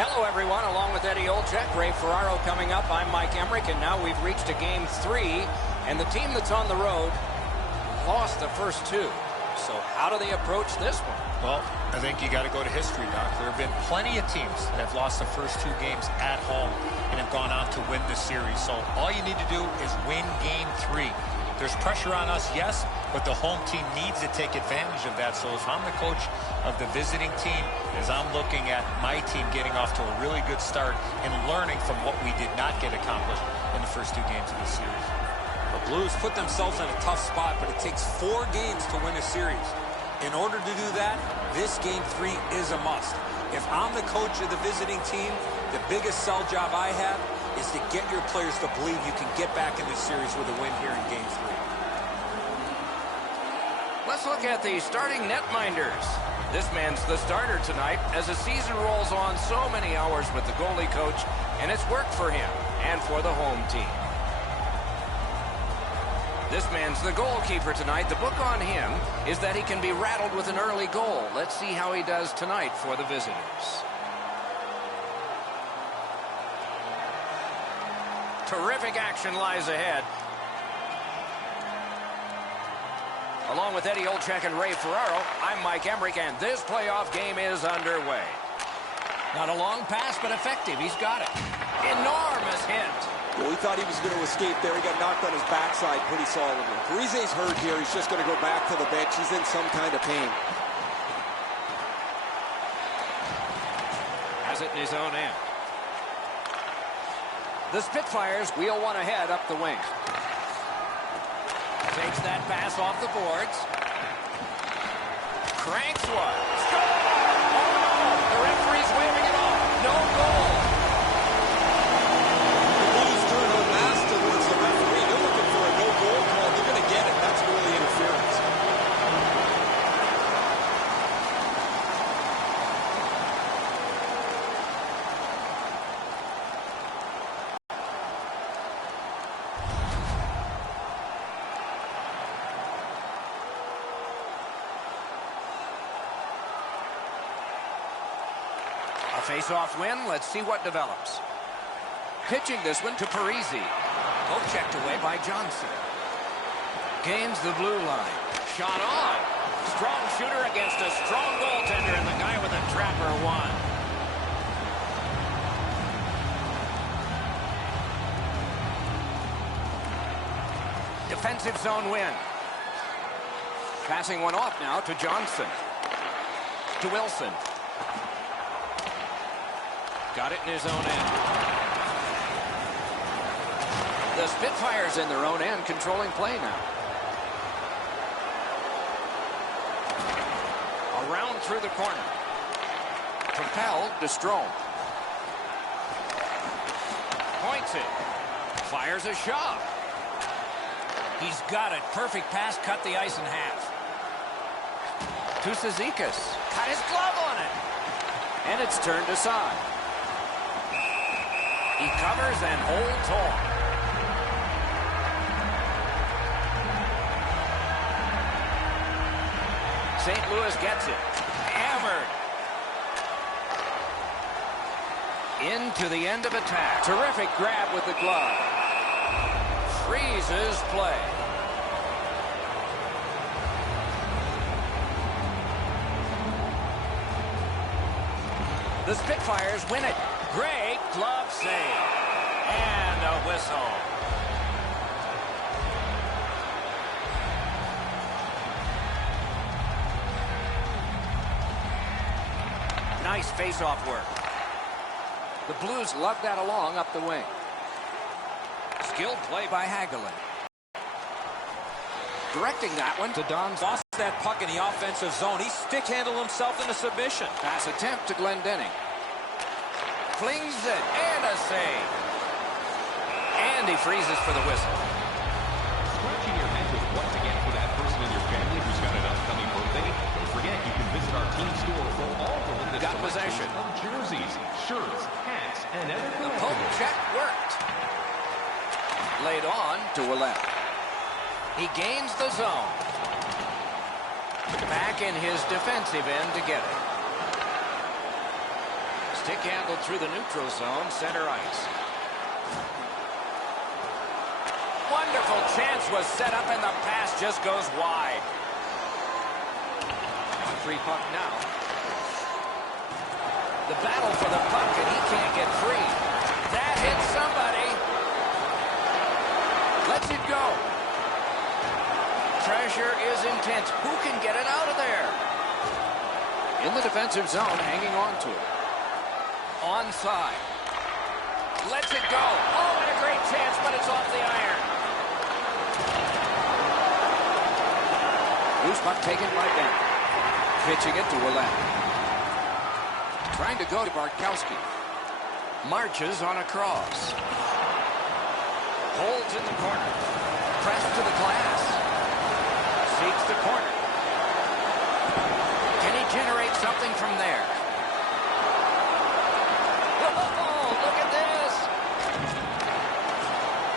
Hello, everyone. Along with Eddie Olczyk, Ray Ferraro coming up. I'm Mike Emmerich, and now we've reached a game 3, and the team that's on the road lost the first 2. So how do they approach this one? Well, I think you got to go to history, Doc. There have been plenty of teams that have lost the first 2 games at home and have gone on to win the series. So all you need to do is win game 3. There's pressure on us, yes, but the home team needs to take advantage of that. So if I'm the coach of the visiting team, as I'm looking at my team getting off to a really good start and learning from what we did not get accomplished in the first 2 games of the series. The Blues put themselves in a tough spot, but it takes 4 games to win a series. In order to do that, this game 3 is a must. If I'm the coach of the visiting team, the biggest sell job I have is to get your players to believe you can get back in this series with a win here in game 3. Let's look at the starting netminders. This man's the starter tonight as the season rolls on. So many hours with the goalie coach, and it's worked for him and for the home team. This man's the goalkeeper tonight. The book on him is that he can be rattled with an early goal. Let's see how he does tonight for the visitors. Terrific action lies ahead. Along with Eddie Olczyk and Ray Ferraro, I'm Mike Emmerich, and this playoff game is underway. Not a long pass, but effective. He's got it. Enormous hit. Well, he thought he was going to escape there. He got knocked on his backside pretty solidly. Parise's hurt here. He's just going to go back to the bench. He's in some kind of pain. Has it in his own end. The Spitfires wheel one ahead up the wing. Takes that pass off the boards. Cranks one. Score! Oh, no! The referee's waving it off. No goal. The Blues turn their mass towards the referee. They're looking for a no-goal call. They're going to get it. That's goalie interference. A face-off win. Let's see what develops. Pitching this one to Parise. Oh, checked away by Johnson. Gains the blue line. Shot on. Strong shooter against a strong goaltender, and the guy with a trapper won. Defensive zone win. Passing one off now to Johnson. To Wilson. Got it in his own end. The Spitfires in their own end, controlling play now. Around through the corner. Propelled to Strome. Points it. Fires a shot. He's got it. Perfect pass, cut the ice in half. To Cizikas. Got his glove on it. And it's turned aside. He covers and holds on. St. Louis gets it. Hammered. Into the end of attack. Terrific grab with the glove. Freezes play. The Spitfires win it. Great glove save. And a whistle. Nice face-off work. The Blues lug that along up the wing. Skilled play by Hagelin. Directing that one to Don. Lost that puck in the offensive zone. He stick-handled himself into submission. Pass attempt to Glendening. Flings it, and a save. And he freezes for the whistle. Scratching your head with what to get for that person in your family who's got an upcoming birthday? Don't forget, you can visit our team store for all the latest Got possession of jerseys, shirts, hats, and everything. The poke check worked. Laid on to Ouellet. He gains the zone. Back in his defensive end to get it. Stick handled through the neutral zone, center ice. Wonderful chance was set up, and the pass just goes wide. Free puck now. The battle for the puck, and he can't get free. That hits somebody. Lets it go. Pressure is intense. Who can get it out of there? In the defensive zone, hanging on to it. Onside. Lets it go. Oh, and a great chance, but it's off the iron. Loose puck taken by Ben. Pitching it to Willett. Trying to go to Bartkowski. Marches on a cross. Holds in the corner. Pressed to the glass. Seeks the corner. Can he generate something from there? Oh, look at this!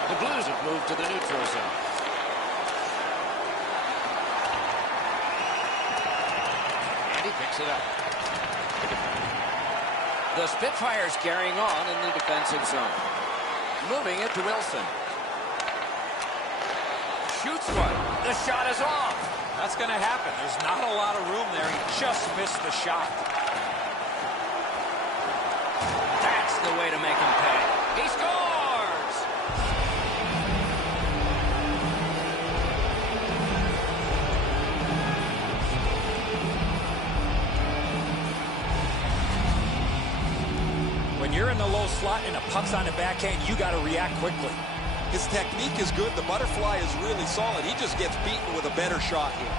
The Blues have moved to the neutral zone. And he picks it up. The Spitfires carrying on in the defensive zone. Moving it to Wilson. Shoots one. The shot is off. That's going to happen. There's not a lot of room there. He just missed the shot. That's the way to make him pay. He scores! When you're in the low slot and a puck's on the backhand, you got to react quickly. His technique is good. The butterfly is really solid. He just gets beaten with a better shot here.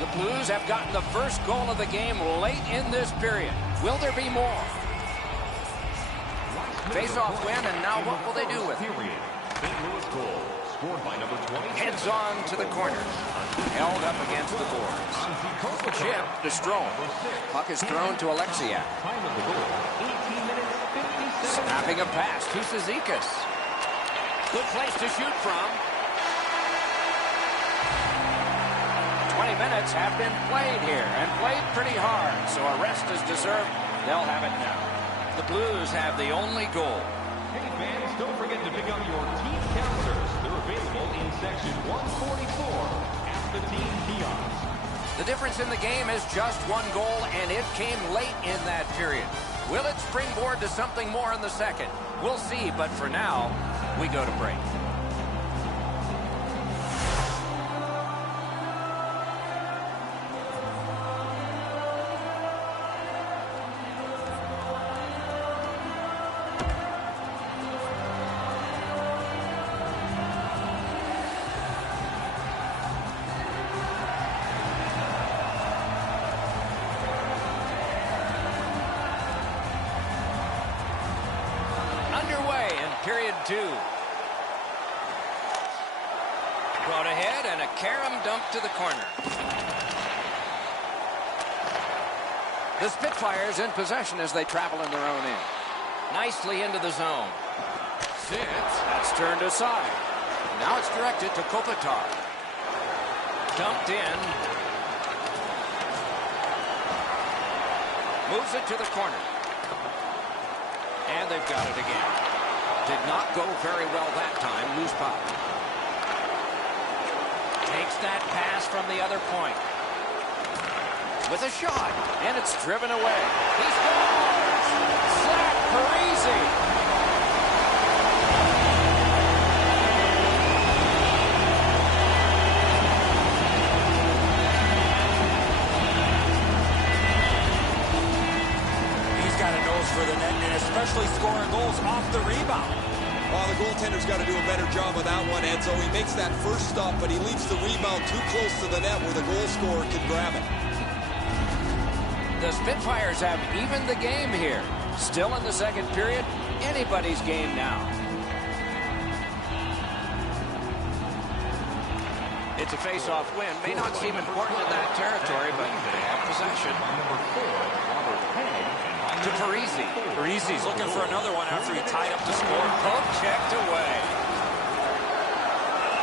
The Blues have gotten the first goal of the game late in this period. Will there be more? Face-off win, and now what will they do with it? St. Louis goal, scored by number 20. Heads on to the corner. Held up against the boards. Chip to Strome. Puck is thrown to Alexiak. Time of the goal, 18 minutes, 56 seconds. Snapping a pass to Cizikas. Good place to shoot from. 20 minutes have been played here, and played pretty hard, so a rest is deserved. They'll have it now. The Blues have the only goal. Hey fans, don't forget to pick up your team counters. They're available in section 144 at the team kiosks. The difference in the game is just one goal, and it came late in that period. Will it springboard to something more in the second? We'll see, but for now, we go to break. Underway in period 2. Brought ahead, and a carom dump to the corner. The Spitfires in possession as they travel in their own end. Nicely into the zone. Sits. That's turned aside. Now it's directed to Kopitar. Dumped in. Moves it to the corner. And they've got it again. Did not go very well that time. Loose puck. Takes that pass from the other point. With a shot. And it's driven away. He scores! Zach Parise! For the net, and especially scoring goals off the rebound. Well, the goaltender's got to do a better job of that one, Enzo. He makes that first stop, but he leaves the rebound too close to the net where the goal scorer can grab it. The Spitfires have evened the game here. Still in the second period, anybody's game now. It's a face-off win. May not seem important in that territory, but they have possession. To Parise. Parise's looking for another one after he tied up the score. Poke checked away.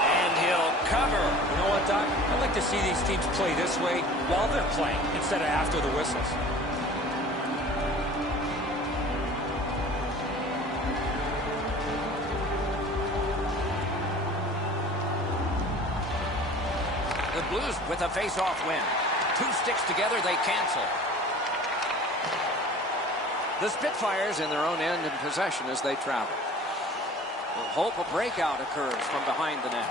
And he'll cover. You know what, Doc? I'd like to see these teams play this way while they're playing instead of after the whistles. Blues with a face-off win. Two sticks together, they cancel. The Spitfires in their own end in possession as they travel. We'll hope a breakout occurs from behind the net.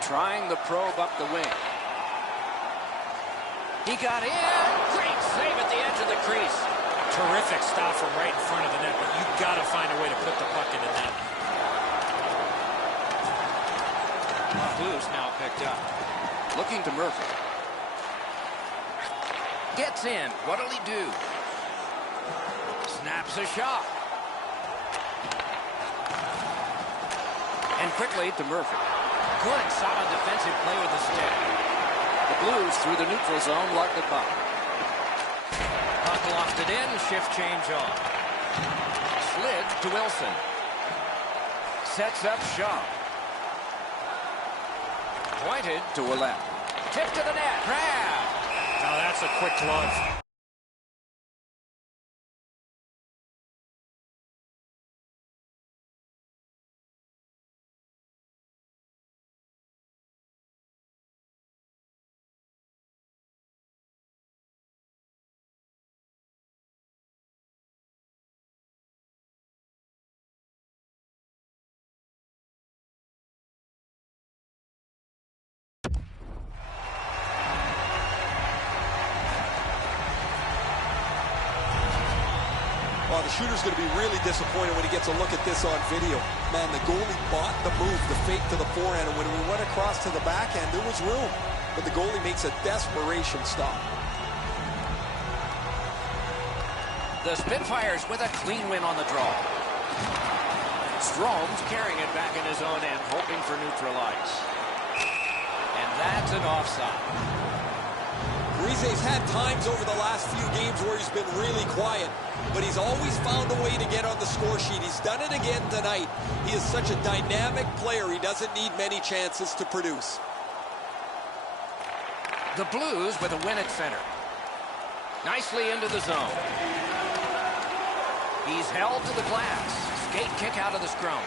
Trying the probe up the wing. He got in. Great save at the edge of the crease. Terrific stop from right in front of the net, but you've got to find a way to put the puck in the net. Blues now picked up. Looking to Murphy. Gets in. What'll he do? Snaps a shot. And quickly to Murphy. Good, solid defensive play with the stick. The Blues through the neutral zone lug the puck. Puck lofted in, shift change on. Slid to Wilson. Sets up Shaw. Pointed to Ouellette. Tip to the net. Grab. Now that's a quick glove. Well, the shooter's going to be really disappointed when he gets a look at this on video. Man, the goalie bought the move, the fake to the forehand, and when we went across to the backhand, there was room. But the goalie makes a desperation stop. The Spitfires with a clean win on the draw. Strome's carrying it back in his own end, hoping for neutral ice. And that's an offside. Parise's had times over the last few games where he's been really quiet, but he's always found a way to get on the score sheet. He's done it again tonight. He is such a dynamic player. He doesn't need many chances to produce. The Blues with a win at center. Nicely into the zone. He's held to the glass. Skate kick out of the scrum.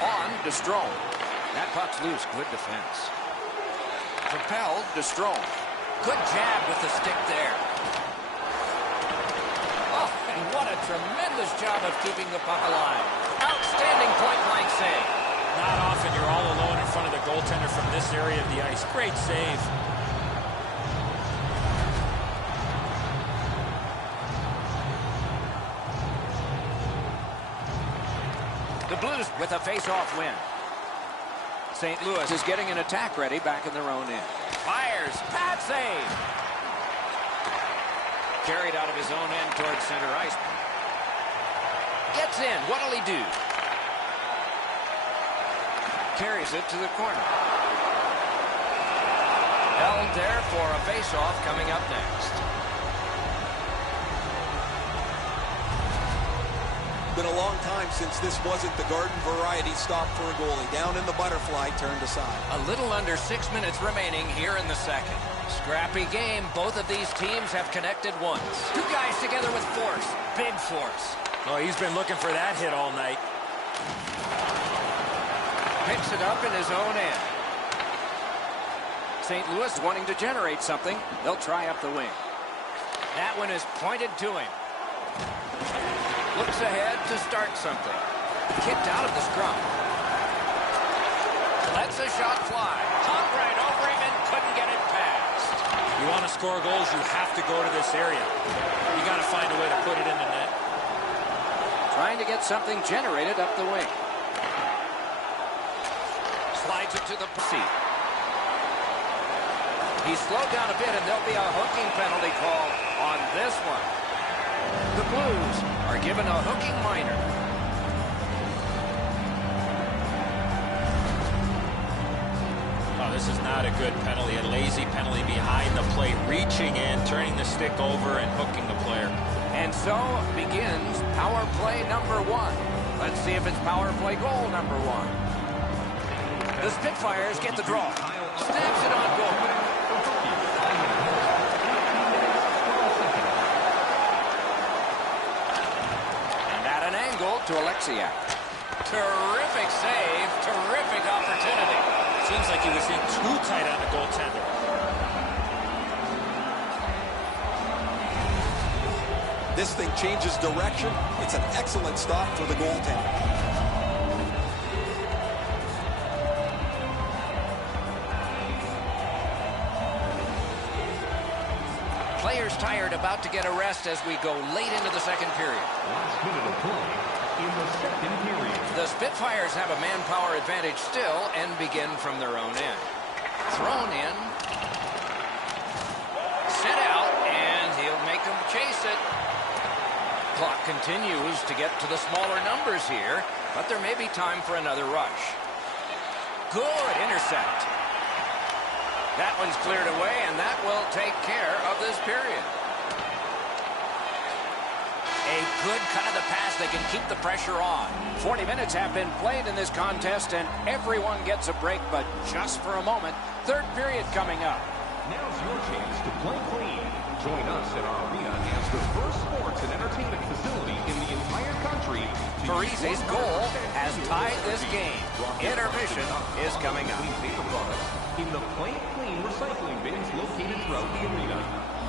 On to Strome. That puck's loose. Good defense. Propelled to Strome. Good jab with the stick there. Oh, and what a tremendous job of keeping the puck alive. Outstanding point-blank save. Not often you're all alone in front of the goaltender from this area of the ice. Great save. The Blues with a face-off win. St. Louis is getting an attack ready back in their own end. Fires. Pad save. Carried out of his own end towards center ice. Gets in. What'll he do? Carries it to the corner. Held there for a face-off coming up next. Been a long time since this wasn't the garden variety stop for a goalie. Down in the butterfly, turned aside. A little under 6 minutes remaining here in the second. Scrappy game. Both of these teams have connected once. Two guys together with force. Big force. Oh, he's been looking for that hit all night. Picks it up in his own end. St. Louis wanting to generate something. They'll try up the wing. That one is pointed to him. Looks ahead to start something. Kicked out of the scrum. Lets a shot fly. Hung right over him and couldn't get it past. You want to score goals, you have to go to this area. You got to find a way to put it in the net. Trying to get something generated up the wing. Slides it to the seat. He's slowed down a bit, and there'll be a hooking penalty call on this one. The Blues are given a hooking minor. Oh, this is not a good penalty. A lazy penalty behind the play, reaching in, turning the stick over, and hooking the player. And so begins power play number one. Let's see if it's power play goal number one. The Spitfires get the draw. Snaps it on goal. To Alexiak. Terrific save, terrific opportunity. Seems like he was in too tight on the goaltender. This thing changes direction. It's an excellent stop for the goaltender. Players tired, about to get a rest as we go late into the second period. Last minute of play in the second period. The Spitfires have a manpower advantage still and begin from their own end. Thrown in. Sent out, and he'll make them chase it. Clock continues to get to the smaller numbers here, but there may be time for another rush. Good intercept. That one's cleared away, and that will take care of this period. A good cut of the pass that can keep the pressure on. 40 minutes have been played in this contest, and everyone gets a break, but just for a moment. Third period coming up. Now's your chance to play clean. Join us at our arena as the first sports and entertainment facility in the entire country. Parise's goal has tied this game. Intermission is coming up. Paper products in the Play It Clean recycling bins located throughout the arena.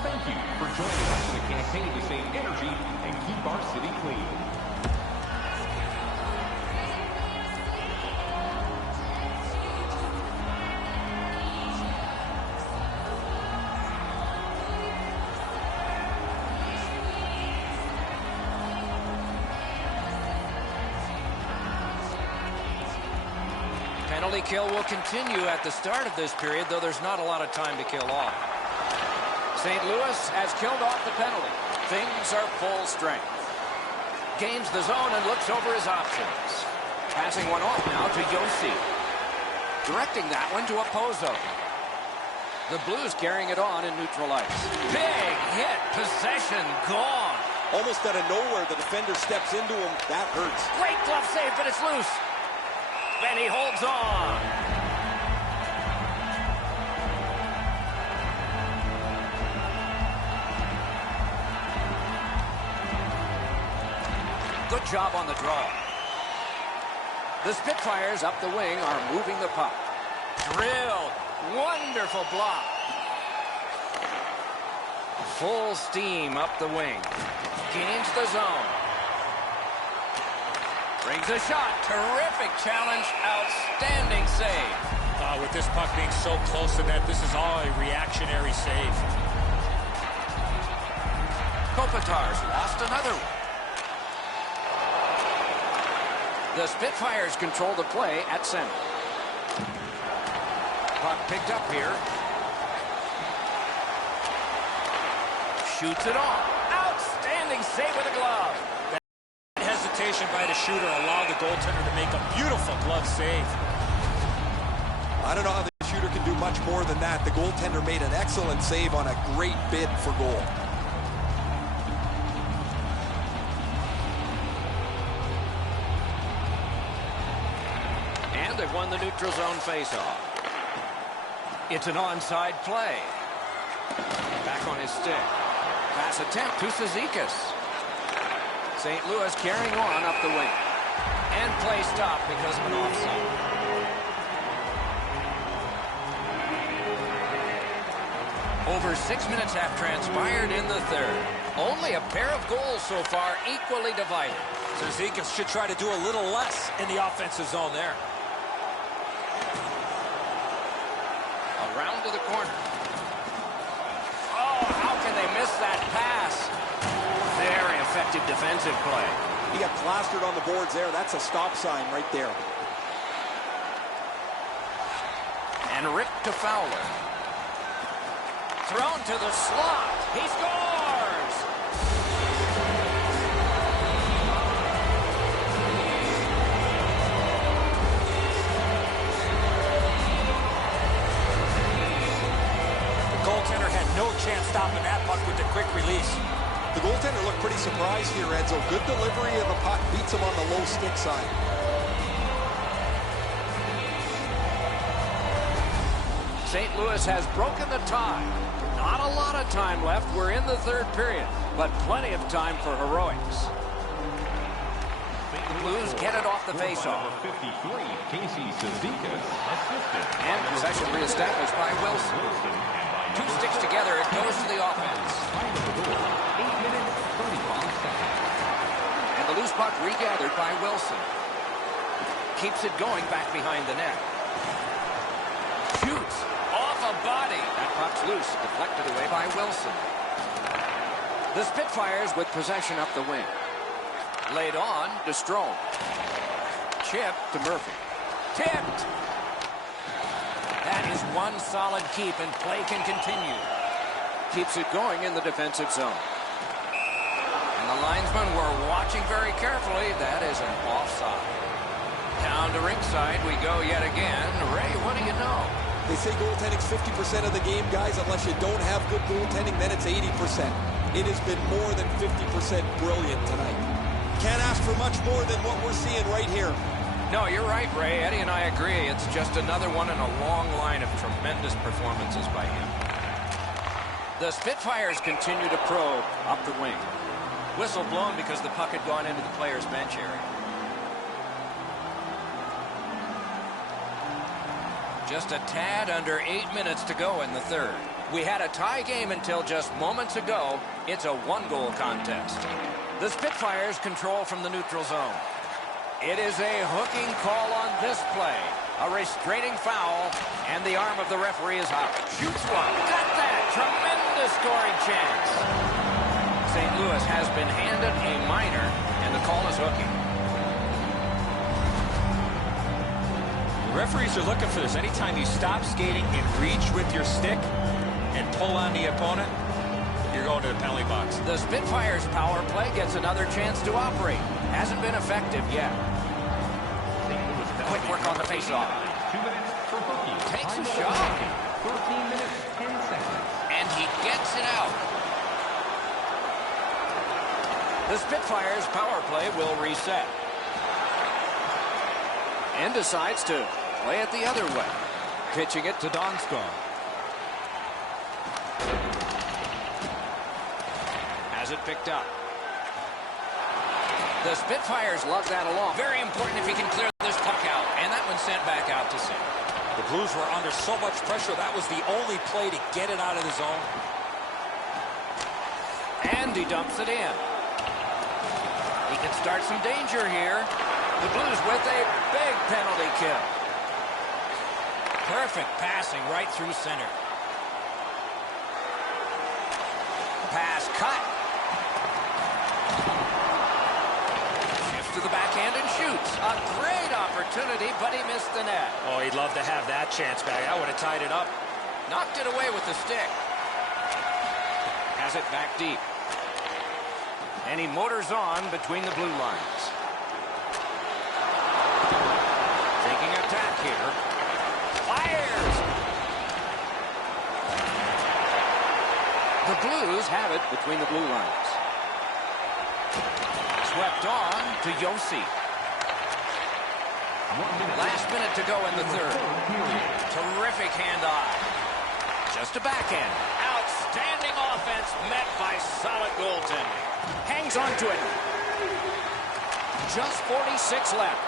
Thank you for joining us in the campaign to save energy and keep our city clean. Penalty kill will continue at the start of this period, though there's not a lot of time to kill off. St. Louis has killed off the penalty. Things are full strength. Gains the zone and looks over his options. Passing one off now to Yossi. Directing that one to Opozo. The Blues carrying it on in neutral ice. Big hit. Possession gone. Almost out of nowhere, the defender steps into him. That hurts. Great glove save, but it's loose. And he holds on. Good job on the draw. The Spitfires up the wing are moving the puck. Drilled. Wonderful block. Full steam up the wing. Gains the zone. Brings a shot. Terrific challenge. Outstanding save. With this puck being so close to net, this is all a reactionary save. Kopitar's lost another one. The Spitfires control the play at center. Puck picked up here. Shoots it off. Outstanding save with a glove. That hesitation by the shooter allowed the goaltender to make a beautiful glove save. I don't know how the shooter can do much more than that. The goaltender made an excellent save on a great bid for goal. And they've won the neutral zone faceoff. It's an onside play. Back on his stick. Pass attempt to Cizikas. St. Louis carrying on up the wing. And play stopped because of an offside. Over 6 minutes have transpired in the third. Only a pair of goals so far, equally divided. Cizikas should try to do a little less in the offensive zone there. Around to the corner. Oh, how can they miss that pass? Very effective defensive play. He got plastered on the boards there. That's a stop sign right there. And Rick to Fowler. Thrown to the slot. He scores! The goaltender had no chance stopping that puck with the quick release. The goaltender looked pretty surprised here, Enzo. Good delivery of the puck. Beats him on the low stick side. St. Louis has broken the tie. Not a lot of time left. We're in the third period, but plenty of time for heroics. the Blues get it off the faceoff. And possession reestablished by Wilson. Two sticks together, it goes to the offense. And the loose puck regathered by Wilson. Keeps it going back behind the net. Shoots off a body. That puck's loose, deflected away by Wilson. The Spitfires with possession up the wing. Laid on to Strome. Chip to Murphy. Tipped. That is one solid keep, and play can continue. Keeps it going in the defensive zone. And the linesmen were watching very carefully. That is an offside. Down to ringside we go yet again. Ray, what do you know? They say goaltending's 50% of the game, guys. Unless you don't have good goaltending, then it's 80%. It has been more than 50% brilliant tonight. Can't ask for much more than what we're seeing right here. No, you're right, Ray. Eddie and I agree. It's just another one in a long line of tremendous performances by him. The Spitfires continue to probe up the wing. Whistle blown because the puck had gone into the players' bench area. Just a tad under 8 minutes to go in the third. We had a tie game until just moments ago. It's a one-goal contest. The Spitfires control from the neutral zone. It is a hooking call on this play. A restraining foul, and the arm of the referee is out. Shoots one. Got that. Tremendous scoring chance. St. Louis has been handed a minor, and the call is hooking. Referees are looking for this. Anytime you stop skating and reach with your stick and pull on the opponent, you're going to the penalty box. The Spitfires power play gets another chance to operate. Hasn't been effective yet. Quick work on the faceoff. 2 minutes for hooking. Takes a shot. 13 minutes, 10 seconds. And he gets it out. The Spitfires power play will reset. And decides to play it the other way. Pitching it to Donskog. Has it picked up. The Spitfires love that along. Very important if he can clear this puck out. And that one sent back out to center. The Blues were under so much pressure. That was the only play to get it out of the zone. And he dumps it in. He can start some danger here. The Blues with a big penalty kill. Perfect passing right through center. Pass cut. Shifts to the backhand and shoots. A great opportunity, but he missed the net. Oh, he'd love to have that chance back. I would have tied it up. Knocked it away with the stick. Has it back deep. And he motors on between the blue lines. Taking attack here. Fires! The Blues have it between the blue lines. Swept on to Yossi. Last minute to go in the third. Terrific hand-eye. Just a backhand. Outstanding offense met by solid goaltending. Hangs on to it. Just 46 left.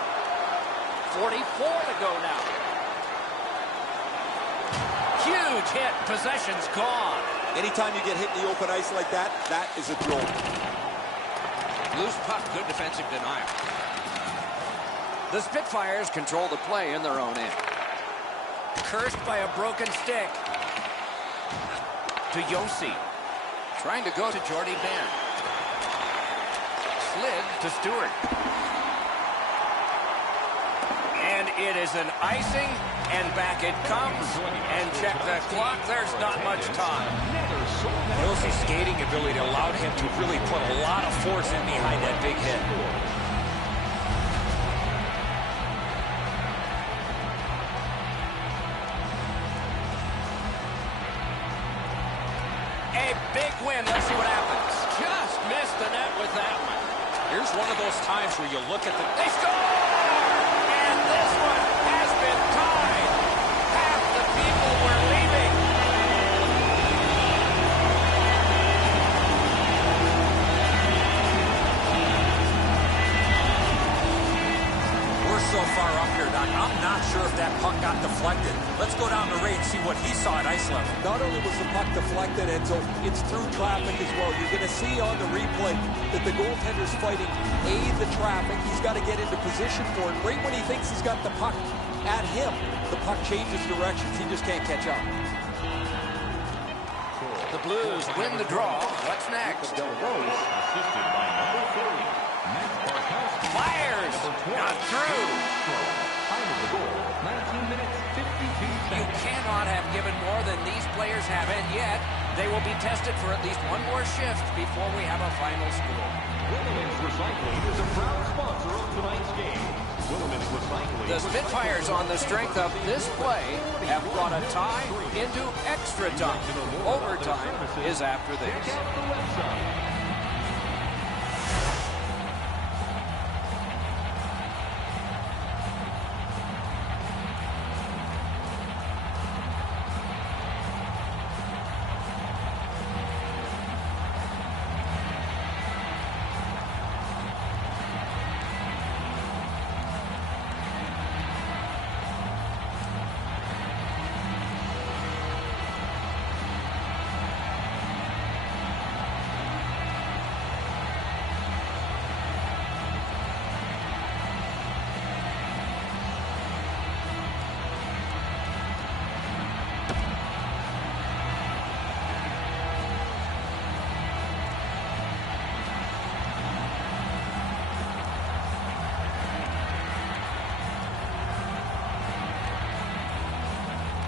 44 to go now. Huge hit. Possession's gone. Anytime you get hit in the open ice like that, that is a draw. Loose puck, good defensive denial. The Spitfires control the play in their own end. Cursed by a broken stick. To Yossi. Trying to go to Jordy Ben. Slid to Stewart. And it is an icing, and back it comes. And check the clock, there's not much time. Yossi's skating ability allowed him to really put a lot of force in behind that big hit. A big win. Let's see what happens. Just missed the net with that one. Here's one of those times where you look at the... They score! And this one has been tied. Half the people were leaving. not sure if that puck got deflected. Let's go down the rate and see what he saw at ice level. Not only was the puck deflected, Enzo, it's through traffic as well. You're going to see on the replay that the goaltender's fighting the traffic. He's got to get into position for it. Right when he thinks he's got the puck at him, the puck changes directions. He just can't catch up. The Blues win the draw. What's next? Assisted by number 30, Matt Barkowski. Fires! Not through! Time of the goal, 19 minutes, 52 You seconds. cannot have given more than these players have, and yet they will be tested for at least one more shift before we have a final score. Icymanx Recycling is a proud sponsor of tonight's game. Icymanx Recycling. The Spitfires, on the strength of this play, have brought a tie into extra time. Overtime is after this. Check out the website.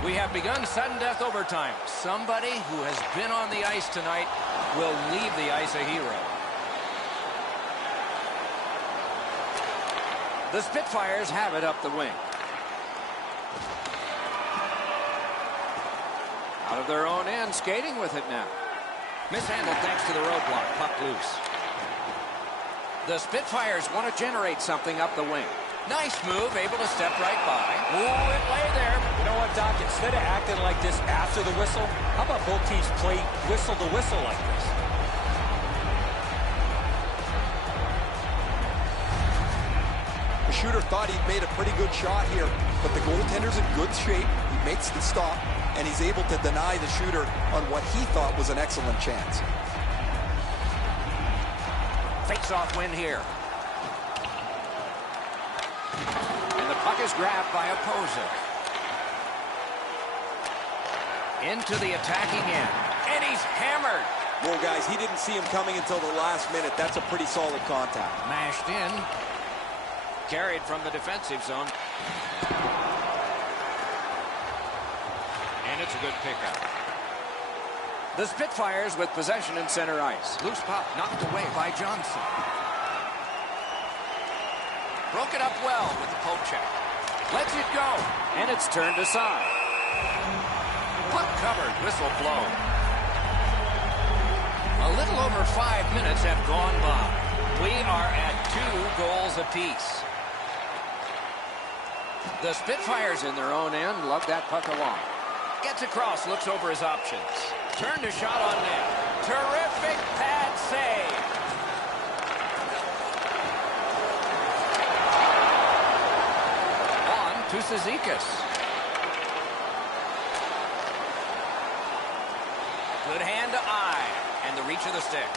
We have begun sudden death overtime. Somebody who has been on the ice tonight will leave the ice a hero. The Spitfires have it up the wing. Out of their own end, skating with it now. Mishandled thanks to the roadblock. Puck loose. The Spitfires want to generate something up the wing. Nice move, able to step right by. Ooh, it lay there. You know what, Doc? Instead of acting like this after the whistle, how about both teams play whistle to whistle like this? The shooter thought he'd made a pretty good shot here, but the goaltender's in good shape. He makes the stop, and he's able to deny the shooter on what he thought was an excellent chance. Face-off win here. And the puck is grabbed by Opoza. Into the attacking end. And he's hammered. Well, guys, he didn't see him coming until the last minute. That's a pretty solid contact. Mashed in. Carried from the defensive zone. And it's a good pickup. The Spitfires with possession in center ice. Loose puck knocked away by Johnson. Broke it up well with the poke check. Lets it go. And it's turned aside. Puck covered. Whistle blown. A little over 5 minutes have gone by. We are at 2 goals apiece. The Spitfires in their own end lug that puck along. Gets across, looks over his options. Turned a shot on net. Terrific pad save. On to Cizikas. Good hand to eye. And the reach of the stick.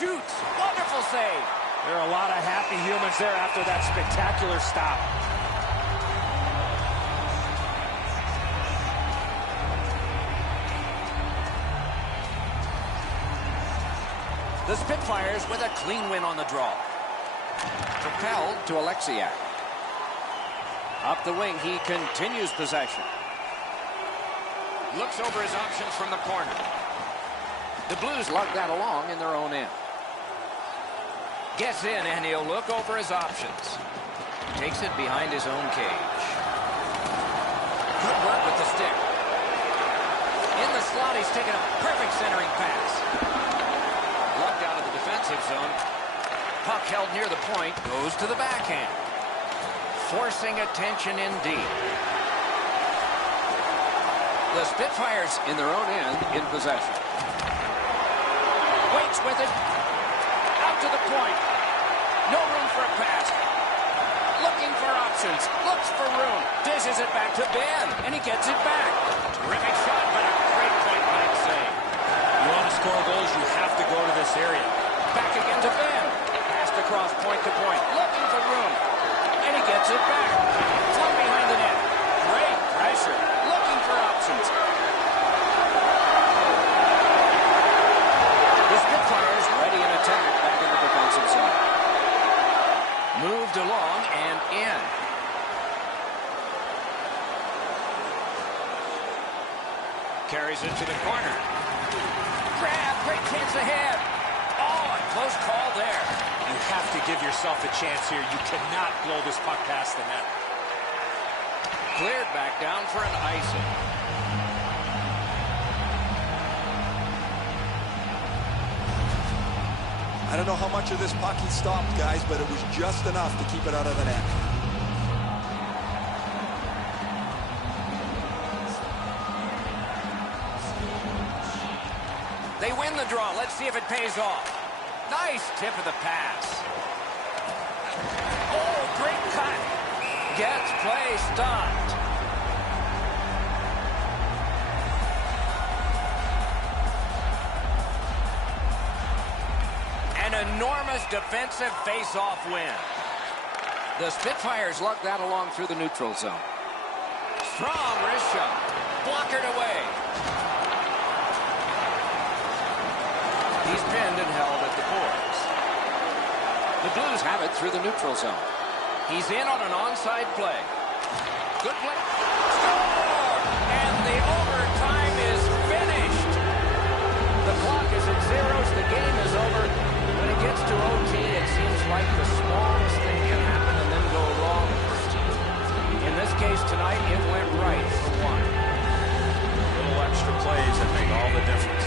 Shoots. Wonderful save. There are a lot of happy humans there after that spectacular stop. The Spitfires with a clean win on the draw. Propelled to Alexiak. Up the wing, he continues possession. Looks over his options from the corner. The Blues lug that along in their own end. Gets in, and he'll look over his options. Takes it behind his own cage. Good work with the stick. In the slot, he's taken a perfect centering pass. Lugged out of the defensive zone. Puck held near the point, goes to the backhand. Forcing attention indeed. The Spitfires in their own end in possession. Waits with it. Out to the point. No room for a pass. looking for options, looks for room, dishes it back to Ben, and he gets it back. Terrific shot, but a great point-blank save. You want to score goals, you have to go to this area. Back again to Ben. Passed across point to point, looking for room, and he gets it back. Flung behind the net. Great pressure, looking for options. The Spitfires ready in attack back in the defensive zone. Moved along and in. Carries it to the corner. Grab, great chance ahead. Oh, a close call there. You have to give yourself a chance here. You cannot blow this puck past the net. Cleared back down for an icing. I don't know how much of this puck he stopped, guys, but it was just enough to keep it out of the net. They win the draw. Let's see if it pays off. Nice tip of the pass. Oh, great cut. Gets play stopped. An enormous defensive face-off win. The Spitfires luck that along through the neutral zone. Strong wrist shot. Blockered away. He's pinned and held at the boards. The Blues have it through the neutral zone. He's in on an onside play. Good play. Score! And the overtime is finished. The clock is at zeros. The game is over. When it gets to OT, it seems like the smallest thing can happen and then go wrong for a team. In this case tonight, it went right for one. Little extra plays that make all the difference.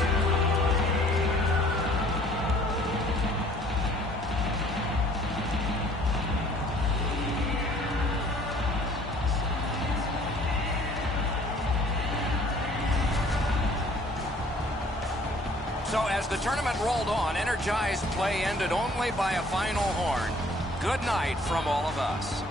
So as the tournament rolled on, energized play ended only by a final horn. Good night from all of us.